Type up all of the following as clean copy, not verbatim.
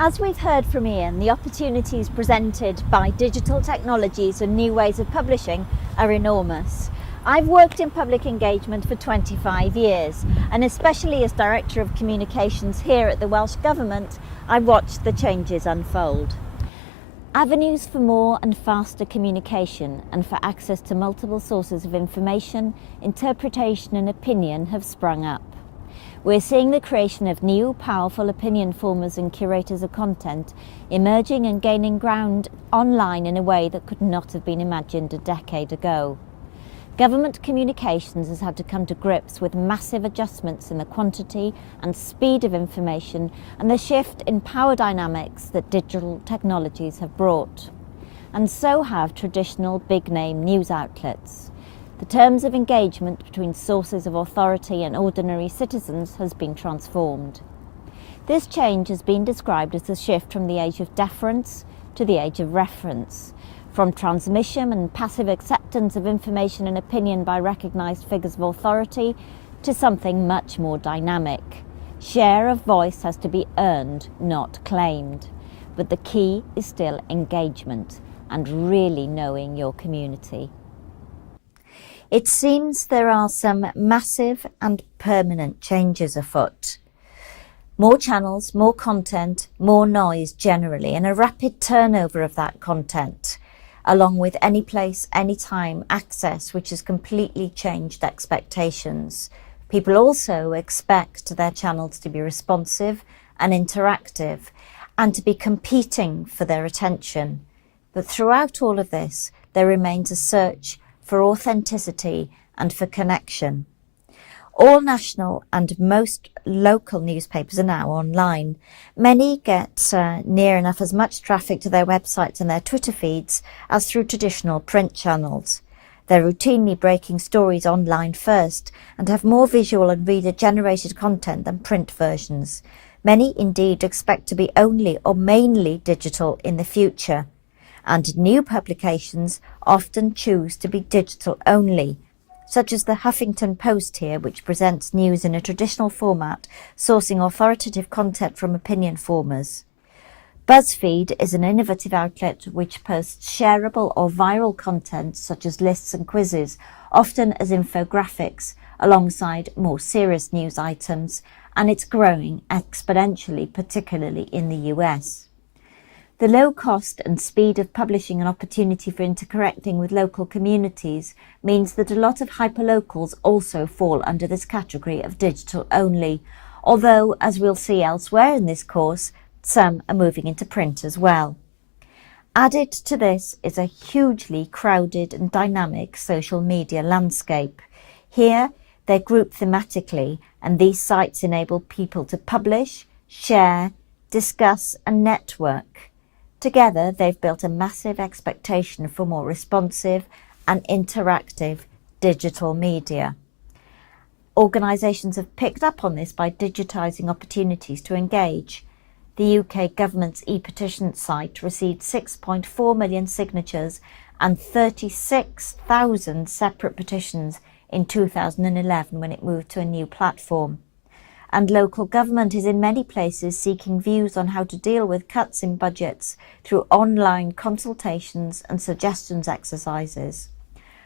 As we've heard from Ian, the opportunities presented by digital technologies and new ways of publishing are enormous. I've worked in public engagement for 25 years, and especially as Director of Communications here at the Welsh Government, I watched the changes unfold. Avenues for more and faster communication and for access to multiple sources of information, interpretation and opinion have sprung up. We're seeing the creation of new, powerful opinion formers and curators of content emerging and gaining ground online in a way that could not have been imagined a decade ago. Government communications has had to come to grips with massive adjustments in the quantity and speed of information and the shift in power dynamics that digital technologies have brought. And so have traditional big-name news outlets. The terms of engagement between sources of authority and ordinary citizens has been transformed. This change has been described as the shift from the age of deference to the age of reference, from transmission and passive acceptance of information and opinion by recognised figures of authority to something much more dynamic. Share of voice has to be earned, not claimed. But the key is still engagement and really knowing your community. It seems there are some massive and permanent changes afoot. More channels, more content, more noise generally, and a rapid turnover of that content, along with any place, anytime access, which has completely changed expectations. People also expect their channels to be responsive and interactive and to be competing for their attention. But throughout all of this, there remains a search for authenticity and for connection. All national and most local newspapers are now online. Many get near enough as much traffic to their websites and their Twitter feeds as through traditional print channels. They're routinely breaking stories online first and have more visual and reader-generated content than print versions. Many indeed expect to be only or mainly digital in the future. And new publications often choose to be digital only, such as the Huffington Post here, which presents news in a traditional format, sourcing authoritative content from opinion formers. BuzzFeed is an innovative outlet which posts shareable or viral content such as lists and quizzes, often as infographics, alongside more serious news items, and it's growing exponentially, particularly in the US. The low cost and speed of publishing and opportunity for interconnecting with local communities means that a lot of hyperlocals also fall under this category of digital only, although, as we'll see elsewhere in this course, some are moving into print as well. Added to this is a hugely crowded and dynamic social media landscape. Here, they're grouped thematically, and these sites enable people to publish, share, discuss and network. Together, they've built a massive expectation for more responsive and interactive digital media. Organisations have picked up on this by digitising opportunities to engage. The UK government's e-petition site received 6.4 million signatures and 36,000 separate petitions in 2011 when it moved to a new platform. And local government is in many places seeking views on how to deal with cuts in budgets through online consultations and suggestions exercises.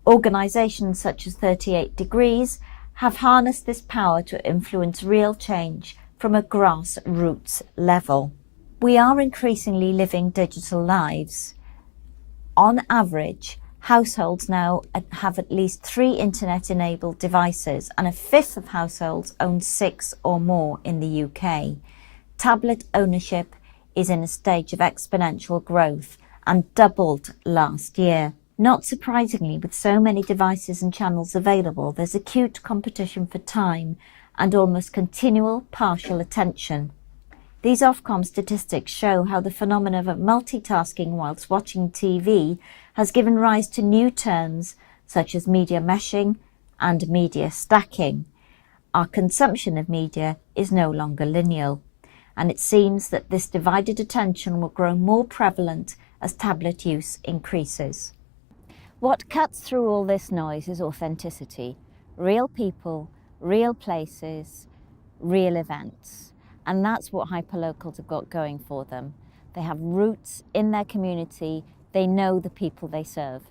Organisations such as 38 Degrees have harnessed this power to influence real change from a grassroots level. We are increasingly living digital lives. On average, households now have at least 3 internet-enabled devices, and a fifth of households own 6 or more in the UK. Tablet ownership is in a stage of exponential growth and doubled last year. Not surprisingly, with so many devices and channels available, there's acute competition for time and almost continual partial attention. These Ofcom statistics show how the phenomenon of multitasking whilst watching TV has given rise to new terms such as media meshing and media stacking. Our consumption of media is no longer lineal, and it seems that this divided attention will grow more prevalent as tablet use increases. What cuts through all this noise is authenticity. Real people, real places, real events. And that's what hyperlocals have got going for them. They have roots in their community. They know the people they serve.